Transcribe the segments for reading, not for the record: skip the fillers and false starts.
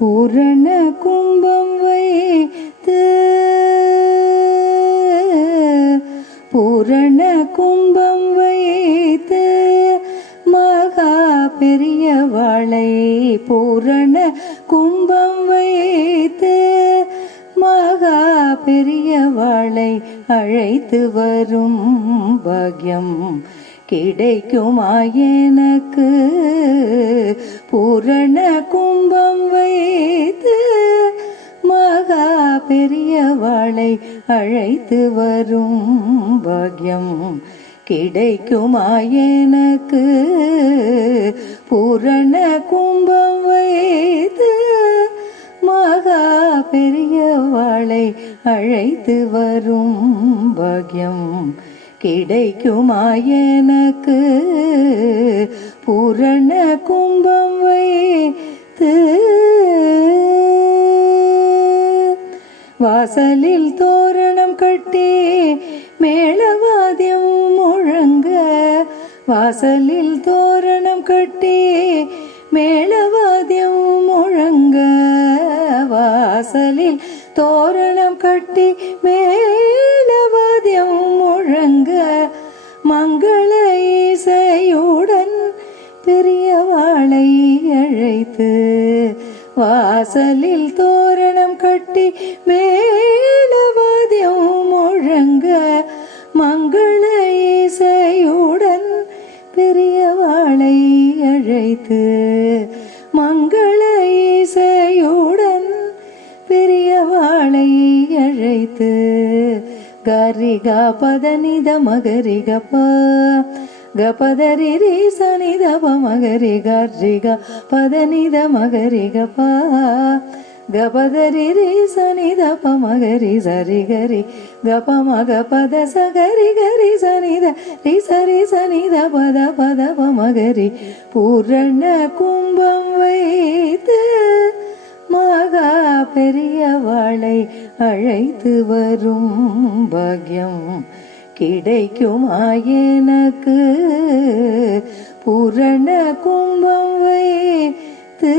பூரண கும்பம் வைத்து பூரண கும்பம் வைத்து மகா பெரியவாளை பூரண கும்பம் வைத்து மகா பெரியவாளை அழைத்து வரும் பாக்யம் கிடைக்குமா எனக்கு? பூரண கும்பம் வைத்து மகா பெரியவாளை அழைத்து வரும் பாக்யம் கிடைக்குமா எனக்கு? பூரண கும்பம் வைத்து மகா பெரியவாளை அழைத்து வரும் பாக்யம் கிடைக்குமா எனக்கு? பூரண கும்பம் வைத்து வாசலில் தோரணம் கட்டி மேளவாத்தியம் முழங்க வாசலில் தோரணம் கட்டி மேளவாத்தியம் முழங்க வாசலில் தோரணம் கட்டி மேளவாத்தியம் முழங்க மங்கள இசையுடன் பெரியவாளை அழைத்து வாசலில் தோரணம் கட்டி மேளவாத்தியம் முழங்க மங்கள இசையுடன் பெரியவாளை அழைத்து மங்கள இசையுடன் பெரியவாளை அழைத்து கரிகா பதனித மகரிகப்ப கபதரி ரீ சனிதப மகரி கரிகா பதனித மகரிகப்ப கபதரி ரீ சனிதப மகரி சரி கரி கப மக பத சகரி கரி சனித ரி சரி சனித பத பத மகரி பூரண கும்பம் வைத்து மகா பெரியவாளை அழைத்து வரும் பாக்யம் கிடைக்குமா எனக்கு? பூரண கும்பம் வைத்து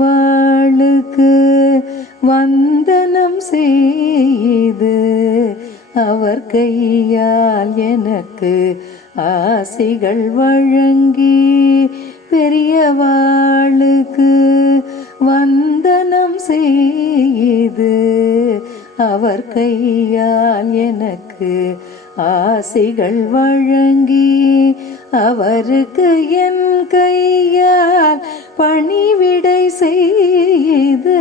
பெரியவாளுக்கு வந்தனம் செய்து அவர் கையால் எனக்கு ஆசிகள் வழங்கி பெரியவாளுக்கு வந்தனம் செய்து அவர் கையால் எனக்கு ஆசிகள் வழங்கி அவருக்கு என் கையால் பணிவிடை செய்து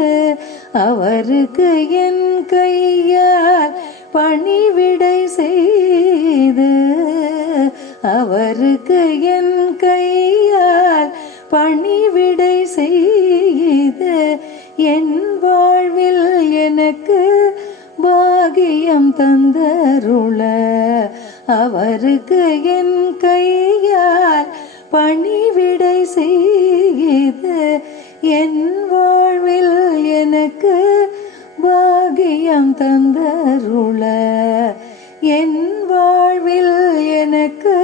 அவருக்கு என் கையால் பணிவிடை செய்து அவருக்கு என் கையால் பணிவிடை செய்து என் வாழ்வில் எனக்கு பாகியம் தந்தருள அவருக்கு என் கையால் பணிவிடை செய்து என் வாழ்வில் எனக்கு பாகியம் தந்தருள என் வாழ்வில் எனக்கு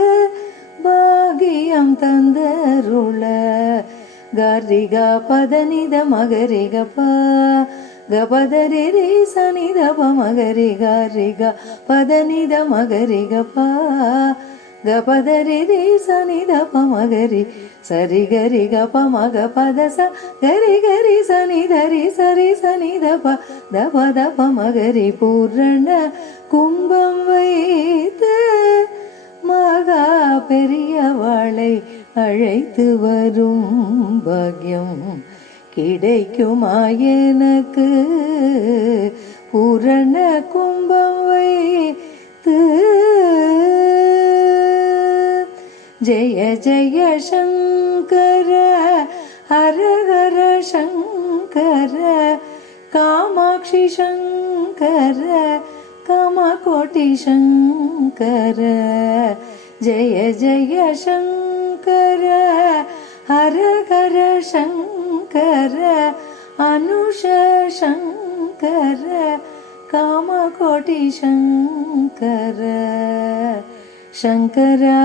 பாகியம் தந்தருள கரிகா பதனித மகரிகப்ப கபதரி ரீ சனிதப மகரி கரிகா பதனித மகரிகப்ப கபதரி ரீ சனிதப மகரி சரி கரி கப மக பத ச கரி கரி சனிதரி சரி சனிதப தப தப மகரி பூரண கும்பம் வைத்து மகா பெரியவாளை அழைத்து வரும் பாக்யம் கிடைக்குமா எனக்கு? பூரண கும்பம் வைத்து ஜெய ஜெய சங்கர ஹர ஹர சங்கர காமாட்சி சங்கர காமகோட்டி சங்கர ஜெய ஜெய சங்கர ஹர ஹர சங்கர அனுஷ சங்கர காமகோட்டி சங்கர சங்கரா